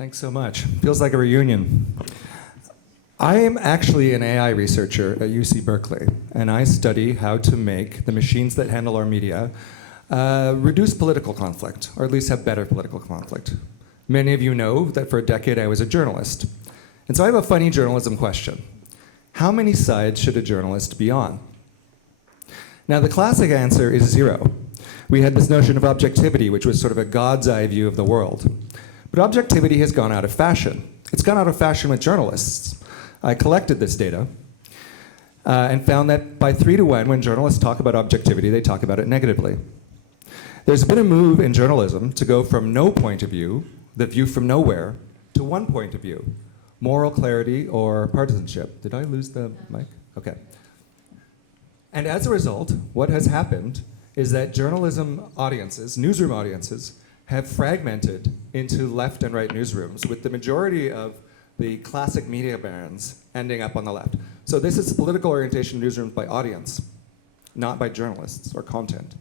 Thanks so much. Feels like a reunion. I am actually an AI researcher at UC Berkeley, and I study how to make the machines that handle our media reduce political conflict, or at least have better political conflict. Many of you know that for a decade I was a journalist. And so I have a funny journalism question. How many sides should a journalist be on? Now, the classic answer is 0. We had this notion of objectivity, which was sort of a God's eye view of the world. But objectivity has gone out of fashion. It's gone out of fashion with journalists. I collected this data and found that by 3 to 1, when journalists talk about objectivity, they talk about it negatively. There's been a move in journalism to go from no point of view, the view from nowhere, to one point of view, moral clarity or partisanship. Did I lose the mic? Okay. And as a result, what has happened is that journalism audiences, newsroom audiences, have fragmented into left and right newsrooms, with the majority of the classic media barons ending up on the left. So this is political orientation newsrooms by audience, not by journalists or content.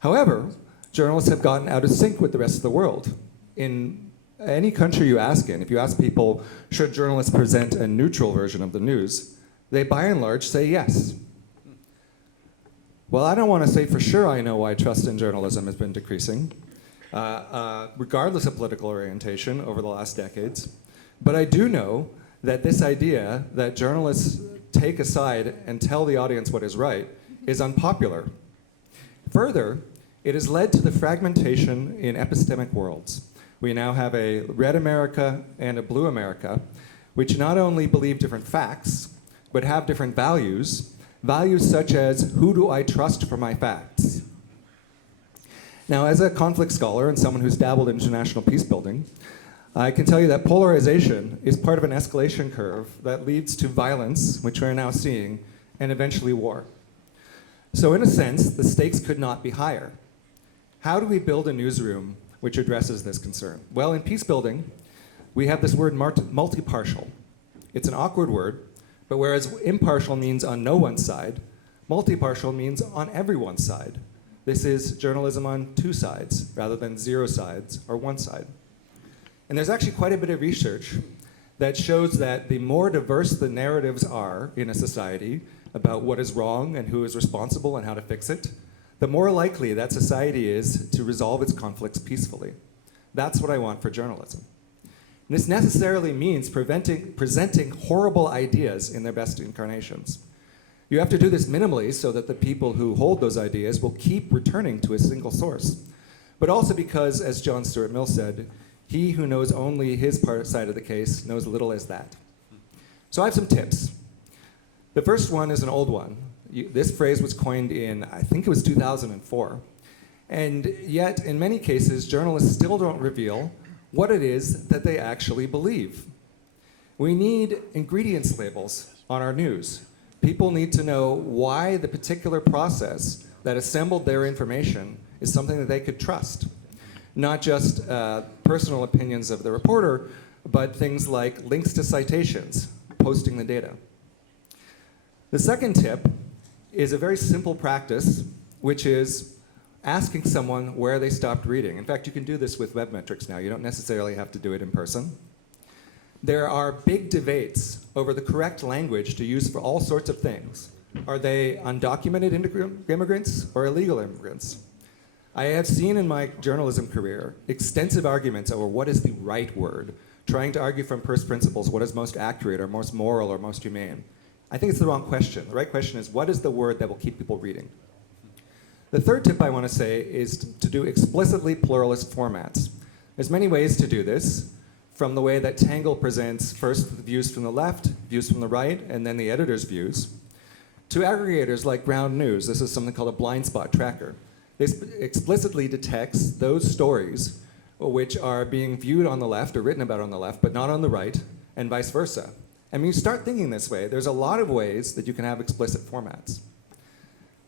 However, journalists have gotten out of sync with the rest of the world. In any country you ask in, if you ask people, should journalists present a neutral version of the news, they by and large say yes. Well, I don't want to say for sure I know why trust in journalism has been decreasing, regardless of political orientation over the last decades. But I do know that this idea that journalists take a side and tell the audience what is right is unpopular. Further, it has led to the fragmentation in epistemic worlds. We now have a red America and a blue America, which not only believe different facts, but have different values, values such as, who do I trust for my facts? Now, as a conflict scholar and someone who's dabbled in international peace building, I can tell you that polarization is part of an escalation curve that leads to violence, which we're now seeing, and eventually war. So in a sense, the stakes could not be higher. How do we build a newsroom which addresses this concern? Well, in peace building, we have this word multi-partial. It's an awkward word, but whereas impartial means on no one's side, multi-partial means on everyone's side. This is journalism on 2 sides, rather than 0 sides or 1 side. And there's actually quite a bit of research that shows that the more diverse the narratives are in a society about what is wrong and who is responsible and how to fix it, the more likely that society is to resolve its conflicts peacefully. That's what I want for journalism. And this necessarily means presenting horrible ideas in their best incarnations. You have to do this minimally so that the people who hold those ideas will keep returning to a single source. But also because, as John Stuart Mill said, he who knows only his side of the case knows little as that. So I have some tips. The first one is an old one. This phrase was coined in, I think it was 2004. And yet, in many cases, journalists still don't reveal what it is that they actually believe. We need ingredients labels on our news. People need to know why the particular process that assembled their information is something that they could trust. Not just personal opinions of the reporter, but things like links to citations, posting the data. The second tip is a very simple practice, which is asking someone where they stopped reading. In fact, you can do this with web metrics now. You don't necessarily have to do it in person. There are big debates over the correct language to use for all sorts of things. Are they undocumented immigrants or illegal immigrants? I have seen in my journalism career extensive arguments over what is the right word, trying to argue from first principles what is most accurate or most moral or most humane. I think it's the wrong question. The right question is, what is the word that will keep people reading? The third tip I want to say is to do explicitly pluralist formats. There's many ways to do this, from the way that Tangle presents first the views from the left, views from the right, and then the editor's views, to aggregators like Ground News. This is something called a blind spot tracker. This explicitly detects those stories which are being viewed on the left or written about on the left, but not on the right, and vice versa. And when you start thinking this way, there's a lot of ways that you can have explicit formats.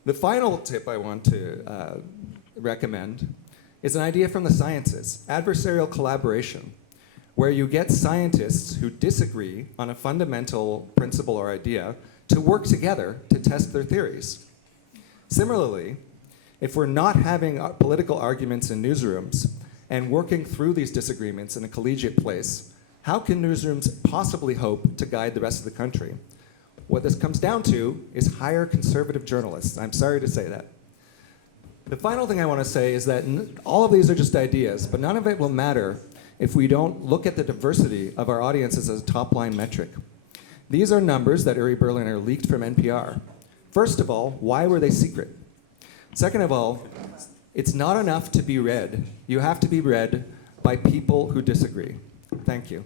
The final tip I want to recommend is an idea from the sciences, adversarial collaboration, where you get scientists who disagree on a fundamental principle or idea to work together to test their theories. Similarly, if we're not having political arguments in newsrooms, and working through these disagreements in a collegiate place, how can newsrooms possibly hope to guide the rest of the country? What this comes down to is hire conservative journalists. I'm sorry to say that. The final thing I want to say is that all of these are just ideas, but none of it will matter if we don't look at the diversity of our audiences as a top-line metric. These are numbers that Uri Berliner leaked from NPR. First of all, why were they secret? Second of all, it's not enough to be read. You have to be read by people who disagree. Thank you.